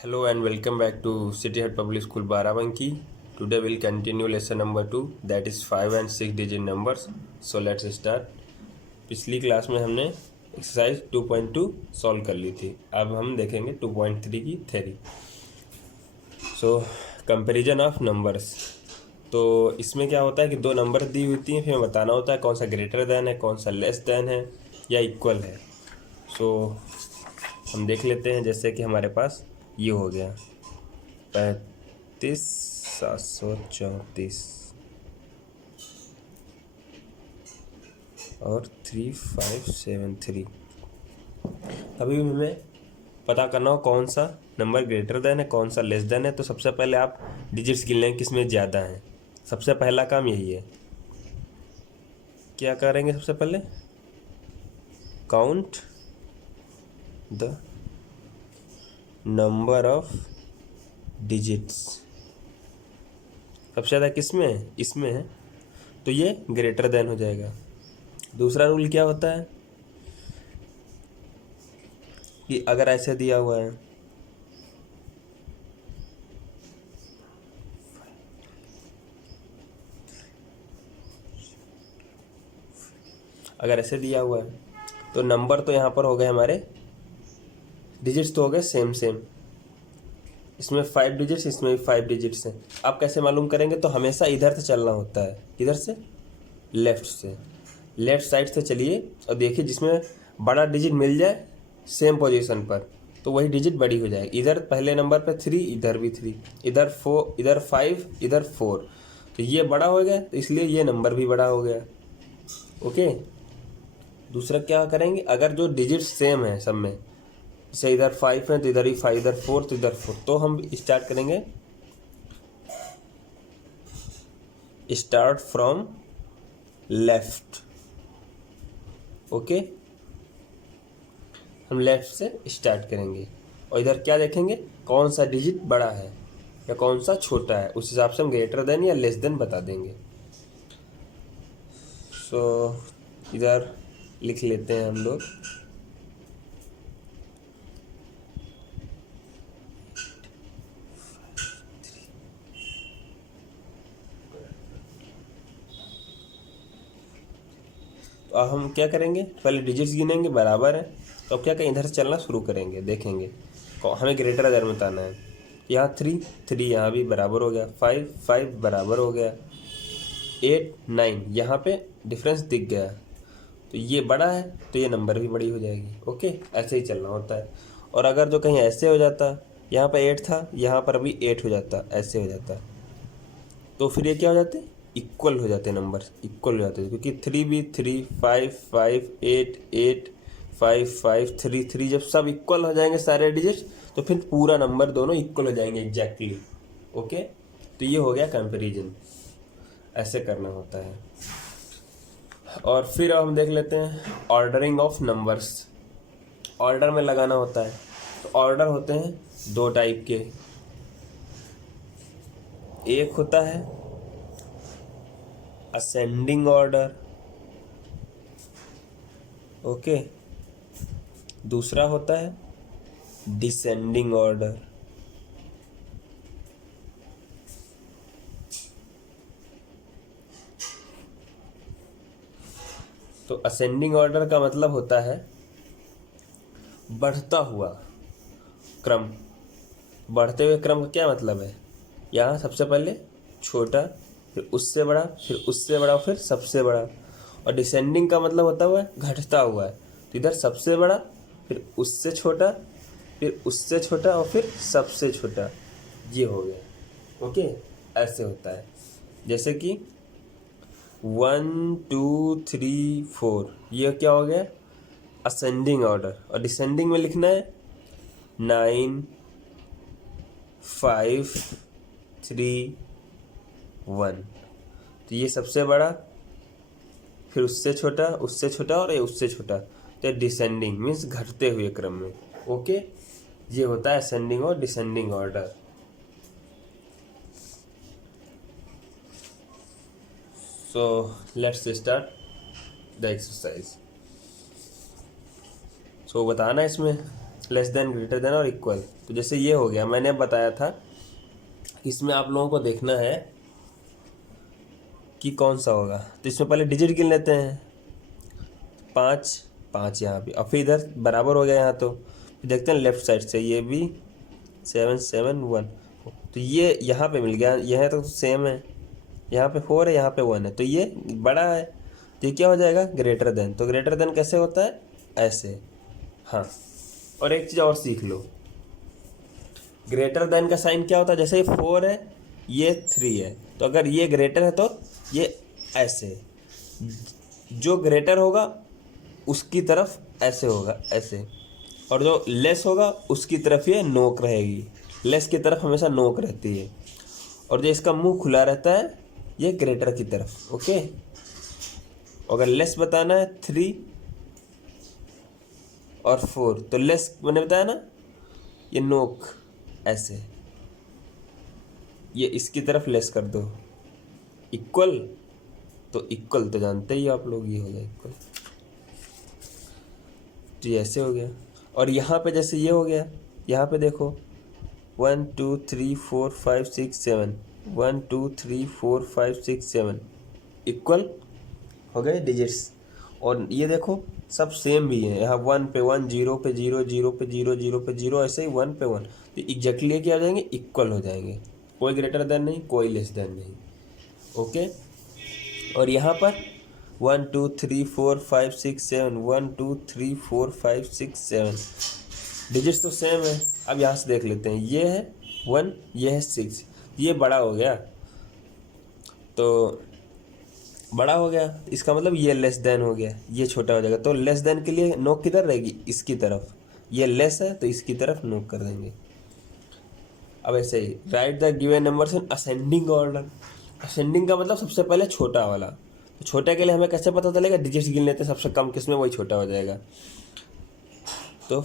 Hello and welcome back to City Hut Public School Barabanki. Today we'll continue lesson number 2, that is 5 and 6 digit numbers. So let's start. पिछली class में हमने exercise 2.2 solve कर ली थी. अब हम देखेंगे 2.3 की theory. So comparison of numbers. तो इसमें क्या होता है कि दो नंबर दी होती हैं, फिर बताना होता है कौन सा ग्रेटर देन है, कौन सा लेस देन है या इक्वल है. सो हम देख लेते हैं. जैसे कि हमारे पास ये हो गया 35,734 और 3573. अभी हमें पता करना हो कौन सा नंबर ग्रेटर देन है, कौन सा लेस देन है. तो सबसे पहले आप डिजिट्स गिन लें किस में ज़्यादा हैं. सबसे पहला काम यही है. क्या करेंगे सबसे पहले? Count the number of digits. सबसे ज़्यादा किस में है? इसमें है, तो ये ग्रेटर देन हो जाएगा. दूसरा रूल क्या होता है कि अगर ऐसे दिया हुआ है तो नंबर तो यहाँ पर हो गए हमारे, डिजिट्स तो हो गए सेम. इसमें 5 डिजिट्स, इसमें भी 5 डिजिट्स हैं. आप कैसे मालूम करेंगे? तो हमेशा इधर से चलना होता है. इधर से लेफ्ट साइड से चलिए और देखिए जिसमें बड़ा डिजिट मिल जाए सेम पोजीशन पर, तो वही डिजिट बड़ी हो जाएगी. इधर पहले नंबर पर 3, इधर भी 3, इधर 4, इधर 5, इधर 4, तो ये बड़ा हो गया, तो इसलिए ये नंबर भी बड़ा हो गया. ओके. दूसरा क्या करेंगे? अगर जो डिजिट सेम है सब में, जैसे इधर 5 है तो इधर ही 5, इधर 4 तो इधर 4, तो हम स्टार्ट करेंगे स्टार्ट फ्रॉम लेफ्ट. ओके. हम लेफ्ट से स्टार्ट करेंगे और इधर क्या देखेंगे, कौन सा डिजिट बड़ा है या कौन सा छोटा है. उस हिसाब से हम ग्रेटर देन या लेस देन बता देंगे. सो इधर लिख लेते हैं हम लोग तो अब हम क्या करेंगे, पहले डिजिट्स गिनेंगे, बराबर है तो अब क्या करें, इधर से चलना शुरू करेंगे. देखेंगे हमें ग्रेटर देन बताना है. यहाँ 3 यहाँ भी बराबर हो गया, 5 बराबर हो गया, 8 9 यहाँ पे डिफरेंस दिख गया, तो ये बड़ा है तो ये नंबर भी बड़ी हो जाएगी. ओके. ऐसे ही चलना होता है. और अगर जो कहीं ऐसे हो जाता, यहाँ पर 8 था, यहाँ पर अभी 8 हो जाता, ऐसे हो जाता, तो फिर ये क्या हो जाते, इक्वल हो जाते, नंबर इक्वल हो जाते. क्योंकि 3 भी 3, 5 5, 8 8, 5 5, 3 3, जब सब इक्वल हो जाएंगे सारे डिजिट्स, तो फिर पूरा नंबर दोनों इक्वल हो जाएंगे एग्जैक्टली. ओके. तो ये हो गया कंपैरिजन. ऐसे करना होता है. और फिर अब हम देख लेते हैं ऑर्डरिंग ऑफ नंबर्स. ऑर्डर में लगाना होता है. तो ऑर्डर होते हैं 2 टाइप के. एक होता है असेंडिंग ऑर्डर. ओके. दूसरा होता है डिसेंडिंग ऑर्डर. तो असेंडिंग ऑर्डर का मतलब होता है बढ़ता हुआ क्रम. बढ़ते हुए क्रम का क्या मतलब है? यहाँ सबसे पहले छोटा, फिर उससे बड़ा, फिर उससे बड़ा, फिर सबसे बड़ा. और डिसेंडिंग का मतलब होता हुआ घटता हुआ है. तो इधर सबसे बड़ा, फिर उससे छोटा, फिर उससे छोटा और फिर सबसे छोटा. ये हो गया. ओके. ऐसे होता है. जैसे कि 1 2 3 4, ये क्या हो गया, असेंडिंग ऑर्डर. और डिसेंडिंग में लिखना है 9 5 3 1. तो ये सबसे बड़ा, फिर उससे छोटा और ये उससे छोटा. तो डिसेंडिंग मीन्स घटते हुए क्रम में. ओके. ये होता है असेंडिंग और descending order. So let's start the exercise. So बताना इसमें लेस देन, ग्रेटर देन और इक्वल। तो जैसे ये हो गया, मैंने बताया था इसमें आप लोगों को देखना है कि कौन सा होगा। तो इसमें पहले डिजिट गिन लेते हैं, 5 5 यहाँ पे, और फिर इधर बराबर हो गया यहाँ। तो फिर देखते हैं लेफ्ट साइड से, ये भी 7 7 1, तो ये यहाँ पे मिल गया, यह तो सेम है, यहाँ पे 4 है, यहाँ पे 1 है, तो ये बड़ा है, तो ये क्या हो जाएगा, ग्रेटर देन। तो ग्रेटर देन कैसे होता है, ऐसे। हाँ, और एक चीज़ और सीख लो, ग्रेटर देन का साइन क्या होता है, जैसे ये 4 है, ये 3 है, तो अगर ये ग्रेटर है तो ये ऐसे, जो ग्रेटर होगा उसकी तरफ ऐसे होगा, ऐसे, और जो लेस होगा उसकी तरफ ये नोक रहेगी, लेस की तरफ हमेशा नोक रहती है, और जो इसका मुंह खुला रहता है ये ग्रेटर की तरफ। ओके, अगर लेस बताना है 3 और 4, तो लेस मैंने बताया ना, ये नोक ऐसे, ये इसकी तरफ लेस कर दो, इक्वल, तो इक्वल तो जानते ही आप लोग, ये हो गया इक्वल, तो ये ऐसे हो गया। और यहाँ पे जैसे ये हो गया, यहाँ पे देखो 1 2 3 4 5 6 7, 1 2 3 4 5 6 7, इक्वल हो गए डिजिट्स। और ये देखो सब सेम भी है, यहाँ 1 पे 1, 0 पे 0, 0 पे 0, 0 पे 0, ऐसे ही 1 पे 1, तो एग्जैक्टली क्या हो जाएंगे, इक्वल हो जाएंगे, कोई ग्रेटर देन नहीं, कोई लेस देन नहीं। ओके, और यहाँ पर 1 2 3 4 5 6 7, 1 2 3 4 5 6 7, डिजिट्स तो सेम है। अब यहाँ से देख लेते हैं, ये है 1, ये है 6, ये बड़ा हो गया, तो बड़ा हो गया, इसका मतलब ये लेस देन हो गया, ये छोटा हो जाएगा। तो लेस देन के लिए नोक किधर रहेगी, इसकी तरफ, ये लेस है तो इसकी तरफ नोक कर देंगे। अब ऐसे ही write the given numbers in ascending order. Ascending का मतलब सबसे पहले छोटा वाला, तो छोटे के लिए हमें कैसे पता चलेगा, डिजिट्स गिन लेते हैं, सबसे कम किसमें वही छोटा हो जाएगा। तो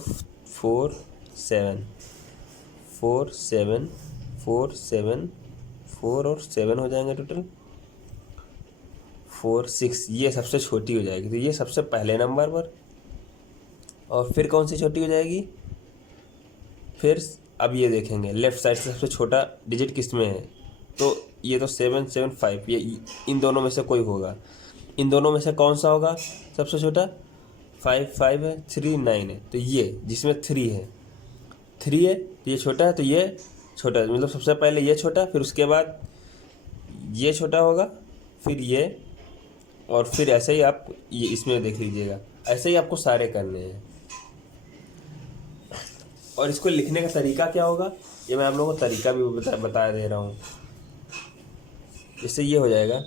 4 7 4 7 4 7 4 और 7 हो जाएंगे टोटल 4 6, ये सबसे छोटी हो जाएगी, तो ये सबसे पहले नंबर पर। और फिर कौन सी छोटी हो जाएगी, फिर अब ये देखेंगे लेफ्ट साइड से सबसे छोटा डिजिट किस में है, तो ये तो 7 7 5, ये इन दोनों में से कोई होगा, इन दोनों में से कौन सा होगा सबसे छोटा, 5 5 है, 3 9 है, तो ये जिसमें 3 है, 3 है तो ये छोटा है, तो ये छोटा है, मतलब सबसे पहले ये छोटा, फिर उसके बाद ये छोटा होगा, फिर ये, और फिर ऐसे ही आप ये इसमें देख लीजिएगा, ऐसे ही आपको सारे करने हैं। और इसको लिखने का तरीका क्या होगा, ये मैं आप लोगों को तरीका भी बता दे रहा हूँ। इससे ये हो जाएगा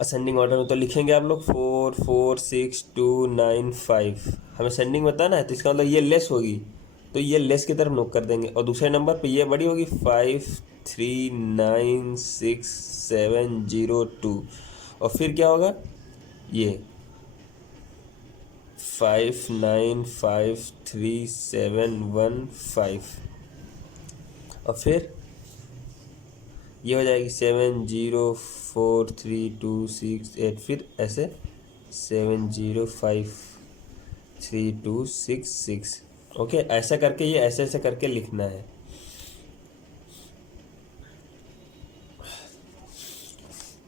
असेंडिंग ऑर्डर में, तो लिखेंगे आप लोग 4 4 6 2 9 5, हमें सेंडिंग बताना है, तो इसका मतलब ये लेस होगी, तो ये लेस की तरफ नोक कर देंगे, और दूसरे नंबर पे ये बड़ी होगी 5 3 9 6 7 0 2, और फिर क्या होगा, ये 5 9 5 3 7 1 5, और फिर ये हो जाएगी 7 0 4 3 2 6 8, फिर ऐसे 7 0 5 3 2 6 6। ओके, ऐसा करके ये ऐसे ऐसे करके लिखना है।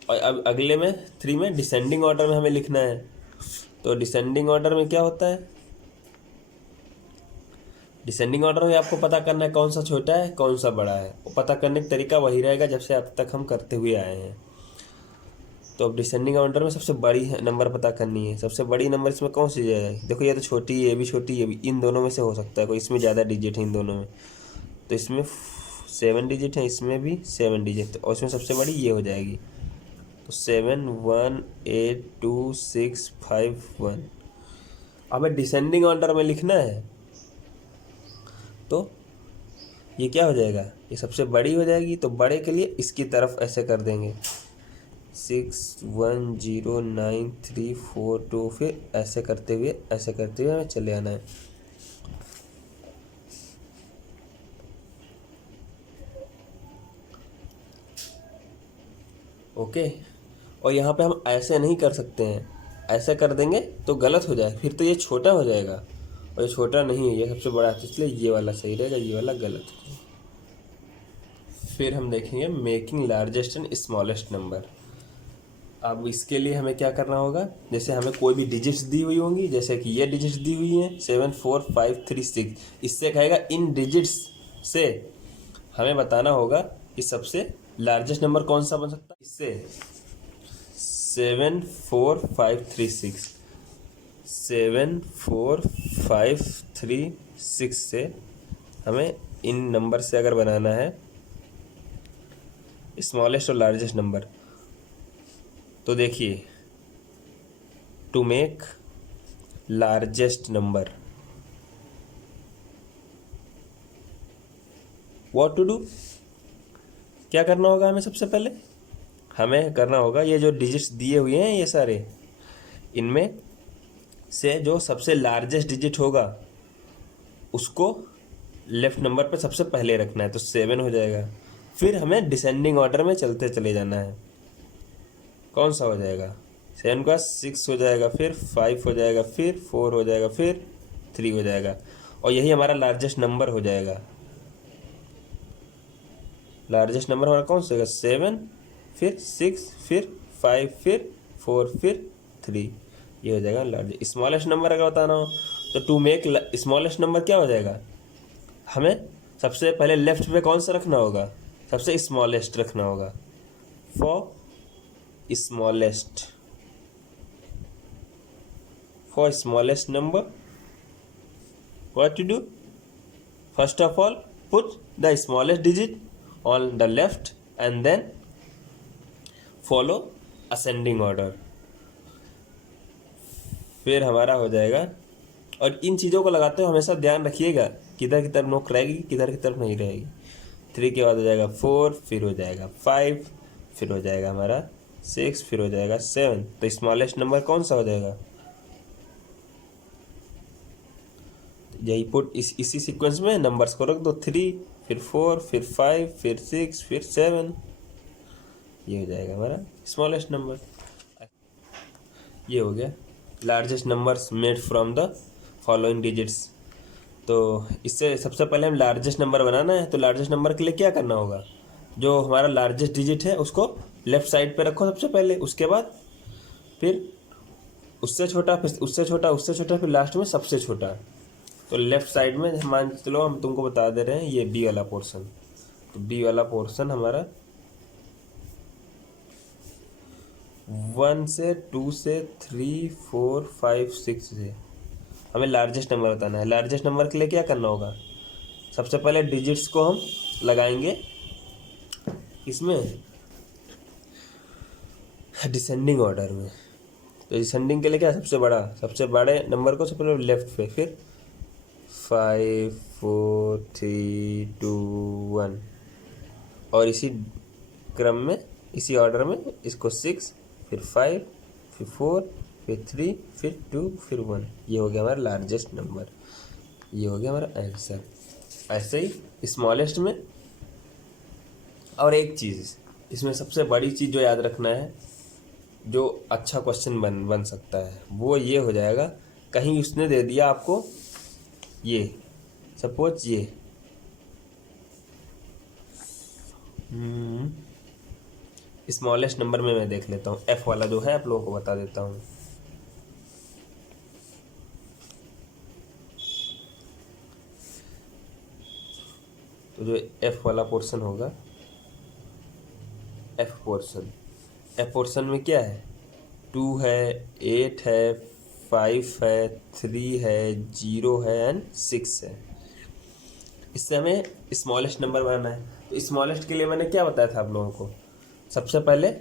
और अब अगले में 3 में डिसेंडिंग ऑर्डर में हमें लिखना है। तो डिसेंडिंग ऑर्डर में क्या होता है, डिसेंडिंग ऑर्डर में आपको पता करना है कौन सा छोटा है कौन सा बड़ा है, वो पता करने का तरीका वही रहेगा जब से अब तक हम करते हुए आए हैं। तो अब डिसेंडिंग ऑर्डर में सबसे बड़ी नंबर पता करनी है, सबसे बड़ी नंबर इसमें कौन सी है, देखो ये तो छोटी है, ये भी छोटी है, ये भी, इन दोनों में से हो सकता है कोई, इसमें ज़्यादा डिजिट है इन दोनों में, तो इसमें 7 डिजिट है, इसमें भी 7 डिजिट, और इसमें सबसे बड़ी ये हो जाएगी, तो 7 1 8 2 6 5 1। अब डिसेंडिंग ऑर्डर में लिखना है, तो ये क्या हो जाएगा, ये सबसे बड़ी हो जाएगी, तो बड़े के लिए इसकी तरफ ऐसे कर देंगे 6 1 0 9 3 4 2, फिर ऐसे करते हुए हमें चले आना है। ओके, और यहाँ पे हम ऐसे नहीं कर सकते हैं, ऐसे कर देंगे तो गलत हो जाए, फिर तो ये छोटा हो जाएगा, और ये छोटा नहीं है, ये सबसे बड़ा है, तो इसलिए ये वाला सही रहेगा, ये वाला गलत। फिर हम देखेंगे making largest and smallest number. अब इसके लिए हमें क्या करना होगा, जैसे हमें कोई भी डिजिट्स दी हुई होंगी, जैसे कि ये डिजिट्स दी हुई हैं 7 4 5 3 6, इससे कहेगा इन डिजिट्स से हमें बताना होगा कि सबसे लार्जेस्ट नंबर कौन सा बन सकता है। इससे 7 4 5 3 6 7 4 5 3 6 से हमें इन नंबर से अगर बनाना है स्मॉलेस्ट और लार्जेस्ट नंबर, तो देखिए to make largest number what to do, क्या करना होगा हमें, सबसे पहले हमें करना होगा ये जो डिजिट्स दिए हुए हैं ये सारे, इनमें से जो सबसे लार्जेस्ट डिजिट होगा उसको लेफ्ट नंबर पे सबसे पहले रखना है, तो 7 हो जाएगा। फिर हमें डिसेंडिंग ऑर्डर में चलते चले जाना है, कौन सा हो जाएगा, 7 का 6 हो जाएगा, फिर 5 हो जाएगा, फिर 4 हो जाएगा, फिर 3 हो जाएगा, और यही हमारा लार्जेस्ट नंबर हो जाएगा। लार्जेस्ट नंबर हमारा कौन सा होगा, 7 फिर 6 फिर 5 फिर 4 फिर 3, ये हो जाएगा लार्जेस्ट। स्मॉलेस्ट नंबर अगर बताना हो तो टू मेक स्मॉलेस्ट नंबर क्या हो जाएगा, हमें सबसे पहले लेफ्ट पे कौन सा रखना होगा, सबसे स्मॉलेस्ट रखना होगा। For smallest number what to do, first of all put the smallest digit on the left and then follow ascending order, फिर हमारा हो जाएगा। और इन चीज़ों को लगाते हुए हमेशा ध्यान रखिएगा किधर की तरफ नोक रहेगी किधर की तरफ नहीं रहेगी। 3 के बाद हो जाएगा 4, फिर हो जाएगा 5, फिर हो जाएगा हमारा 6, फिर हो जाएगा 7, तो स्मॉलेस्ट नंबर कौन सा हो जाएगा, यही पुट इसी सीक्वेंस में नंबर्स को रख दो, 3 फिर 4 फिर 5 फिर 6 फिर 7, ये हो जाएगा हमारा स्मॉलेस्ट नंबर। ये हो गया largest numbers made from the following digits. तो इससे सबसे पहले हम लार्जेस्ट नंबर बनाना है, तो लार्जेस्ट नंबर के लिए क्या करना होगा, जो हमारा लार्जेस्ट डिजिट है उसको लेफ्ट साइड पे रखो सबसे पहले, उसके बाद फिर उससे छोटा, फिर उससे छोटा, उससे छोटा, फिर लास्ट में सबसे छोटा। तो लेफ्ट साइड में मान चलो हम तुमको बता दे रहे हैं ये बी वाला पोर्शन, तो बी वाला पोर्शन हमारा 1 से 2 से 3 4 5 6 से हमें लार्जेस्ट नंबर बताना है। लार्जेस्ट नंबर के लिए क्या करना होगा, सबसे पहले डिजिट्स को हम लगाएंगे इसमें डिसेंडिंग ऑर्डर में। तो डिसेंडिंग के लिए क्या, सबसे बड़े नंबर को सबसे पहले लेफ्ट पे, फिर 5 4 3 2 1, और इसी क्रम में इसी ऑर्डर में इसको 6 फिर 5 फिर 4 फिर 3 फिर 2 फिर 1, ये हो गया हमारा लार्जेस्ट नंबर, ये हो गया हमारा आंसर। ऐसे ही स्मॉलेस्ट में। और एक चीज़ इसमें सबसे बड़ी चीज़ जो याद रखना है, जो अच्छा क्वेश्चन बन सकता है, वो ये हो जाएगा, कहीं उसने दे दिया आपको ये, सपोज ये स्मॉलेस्ट नंबर में मैं देख लेता हूँ, एफ वाला जो है आप लोगों को बता देता हूँ। तो जो एफ वाला पोर्शन होगा, एफ पोर्शन में क्या है, 2 है, 8 है, 5 है, 3 है, 0 है एंड 6 है। इससे हमें स्मॉलेस्ट नंबर बनाना है। तो स्मॉलेस्ट के लिए मैंने क्या बताया था आप लोगों को, सबसे पहले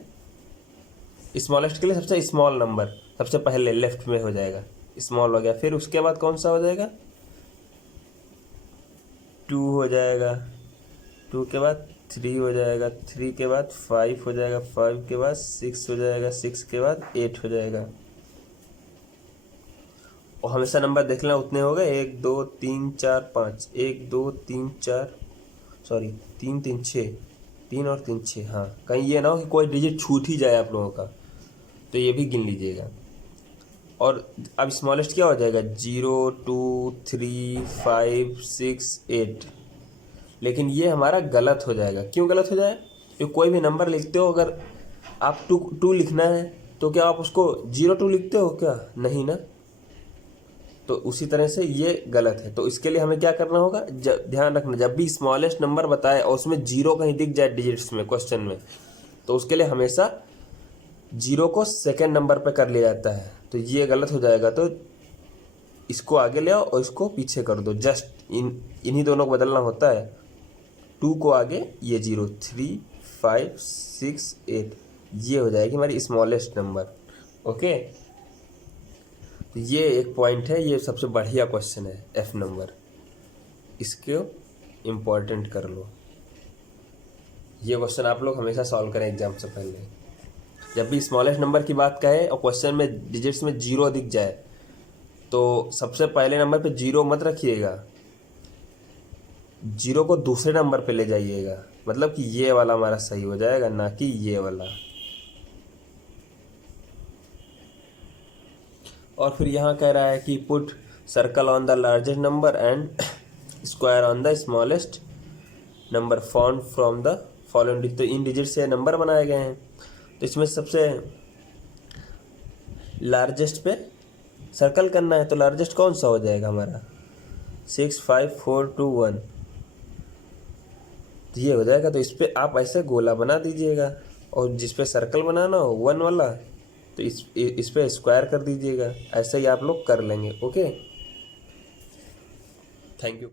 स्मॉलेस्ट के लिए सबसे स्मॉल नंबर सबसे पहले लेफ्ट में हो जाएगा, स्मॉल हो गया, फिर उसके बाद कौन सा हो जाएगा, 2 हो जाएगा, 2 के बाद 3 हो जाएगा, 3 के बाद 5 हो जाएगा, 5 के बाद 6 हो जाएगा, 6 के बाद 8 हो जाएगा। और हमेशा नंबर देख लेना उतने हो गए, 1 2 3 4 5, 1 2 3 4 सॉरी 3 3 6, 3 और 3 6, हाँ कहीं ये ना हो कि कोई डिजिट छूट ही जाए आप लोगों का, तो ये भी गिन लीजिएगा। और अब स्मॉलेस्ट क्या हो जाएगा 0 2 3 5 6 8। लेकिन ये हमारा गलत हो जाएगा। क्यों गलत हो जाए? ये कोई भी नंबर लिखते हो, अगर आप टू लिखना है तो क्या आप उसको 02 लिखते हो क्या? नहीं ना। तो उसी तरह से ये गलत है। तो इसके लिए हमें क्या करना होगा, ध्यान रखना, जब भी स्मॉलेस्ट नंबर बताए और उसमें 0 कहीं दिख जाए डिजिट्स में क्वेश्चन में, तो उसके लिए हमेशा 0 को सेकेंड नंबर पे कर लिया जाता है। तो ये गलत हो जाएगा। तो इसको आगे ले आओ और इसको पीछे कर दो। जस्ट इन्हीं दोनों को बदलना होता है। 2 को आगे, ये 0 3 5 6 8, ये हो जाएगी हमारी स्मॉलेस्ट नंबर। ओके, तो ये एक पॉइंट है। ये सबसे बढ़िया क्वेश्चन है F नंबर, इसको इम्पोर्टेंट कर लो। ये क्वेश्चन आप लोग हमेशा सॉल्व करें एग्जाम से पहले। जब भी स्मॉलेस्ट नंबर की बात कहे और क्वेश्चन में डिजिट्स में 0 दिख जाए, तो सबसे पहले नंबर पे 0 मत रखिएगा, 0 को दूसरे नंबर पे ले जाइएगा। मतलब कि ये वाला हमारा सही हो जाएगा, ना कि ये वाला। और फिर यहाँ कह रहा है कि put circle on the largest number and square on the smallest number found from the following. तो इन डिजिट से नंबर बनाए गए हैं, तो इसमें सबसे लार्जेस्ट पे सर्कल करना है। तो लार्जेस्ट कौन सा हो जाएगा हमारा 6 5 4 2 1, तो ये हो जाएगा। तो इस पर आप ऐसे गोला बना दीजिएगा, और जिस पे सर्कल बनाना हो 1 वाला, तो इस पे स्क्वायर कर दीजिएगा। ऐसे ही आप लोग कर लेंगे। Okay, thank you.